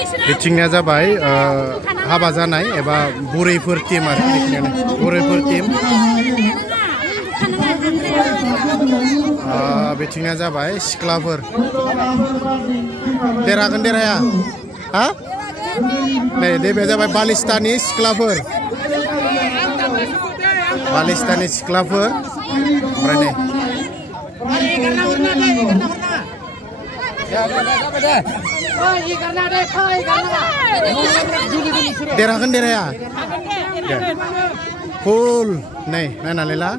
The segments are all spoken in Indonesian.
बिथिंनिया जाबाय हाबा जानाय एबा बुरैफोर टीम आरो बुरैफोर टीम बिथिंनिया जाबाय सिख्लाफोर देरहागोन देरहाया हा नै बे जाबाय बालिस्तानि सिख्लाफोर ओमफ्राय नै देरहागोन देरहाया फुल नै नायनानै ला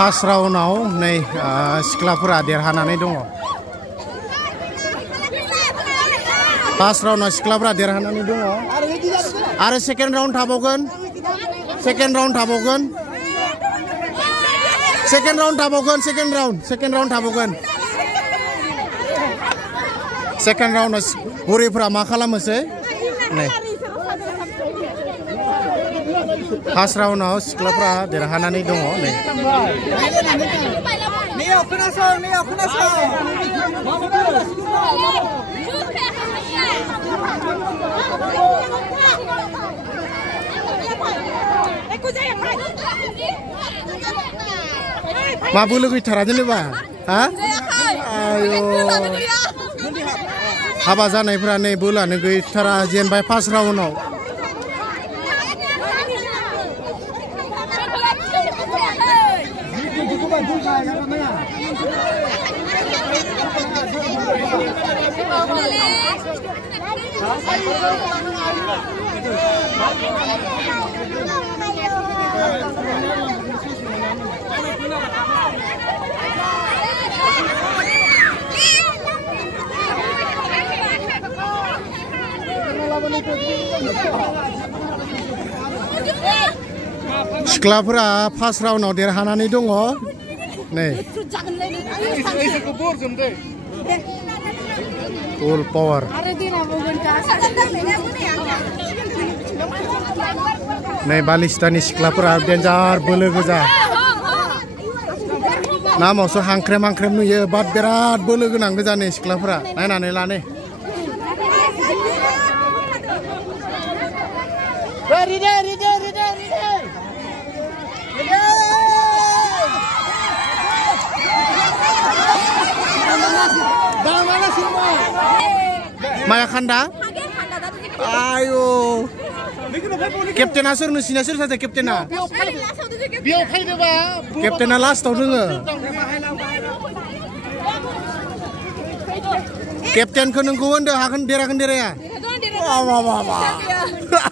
फार्स्ट राउन्डआव नै सिख्लाफोरा देरहानानै दङ फार्स्ट राउन्डआव सिख्लाफोरा देरहानानै दङ आरो सेकेन्ड राउन्ड थाबावगोन सेकेन्ड राउन्ड थाबावगोन सेकेन्ड राउन्डआव बुरैफोरा मा खालामोसै नै फार्स्ट राउन्डआव सिख्लाफोरा देरहानानै दङ नै मा बोलो गैथारा जेनेबा हा आयौ हाबा जानायफ्रा नै बोलोआनो गैथारा जेनबाय फार्स्ट राउन्डआव सिख्लाफोरा फार्स्ट राउन्डआव देरहानानै दङ नै फुल पावार नै बालिस्तानि सिख्लाफोरा डेन्जार बोलो गोजा नामावसो हांख्रेम हांख्रेम नुयो बाट बिराद बोलो गोनां गोजानि सिख्लाफोरा नायनानै ला नै Maya Khanda? Ayo. Kaptena sono sini sono saja kaptena. Kaptena last tahun dulu. Kapten kau nungguan dah akan dera ya. Wah.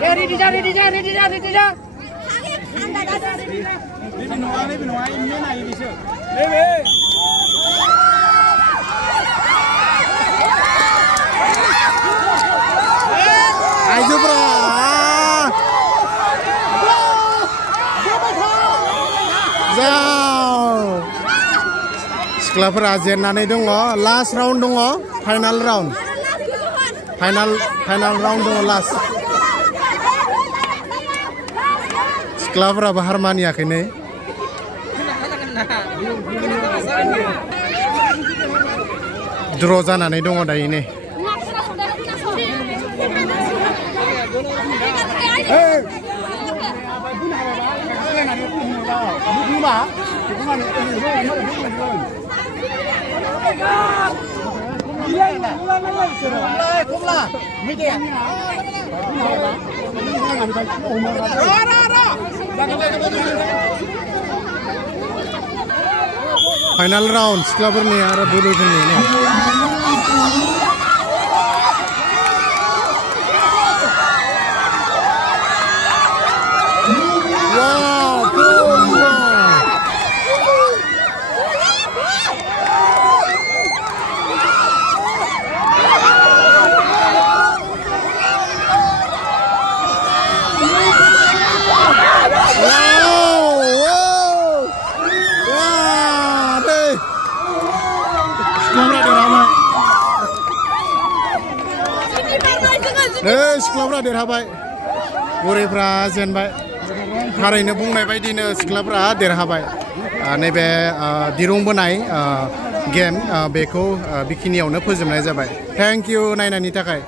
Ready ja. Ayo bro. Siklafora jennaनै dङ last round dङ final round dङ last siklafora harmaniyaखै नै draw जानानै दङ दायो नै Final round siklaforni आरो बुरैफोरनि नै नै सिख्लाफ्रा देरहाबाय बुरैफ्रा जेनबाय थारैनो बुंनाय बायदिनो सिख्लाफ्रा देरहाबाय नैबे दिरुं बोनाय गेम बेखौ बेखिनियावनो फोजोबनाय जाबाय थेंक इउ नायनायनि थाखाय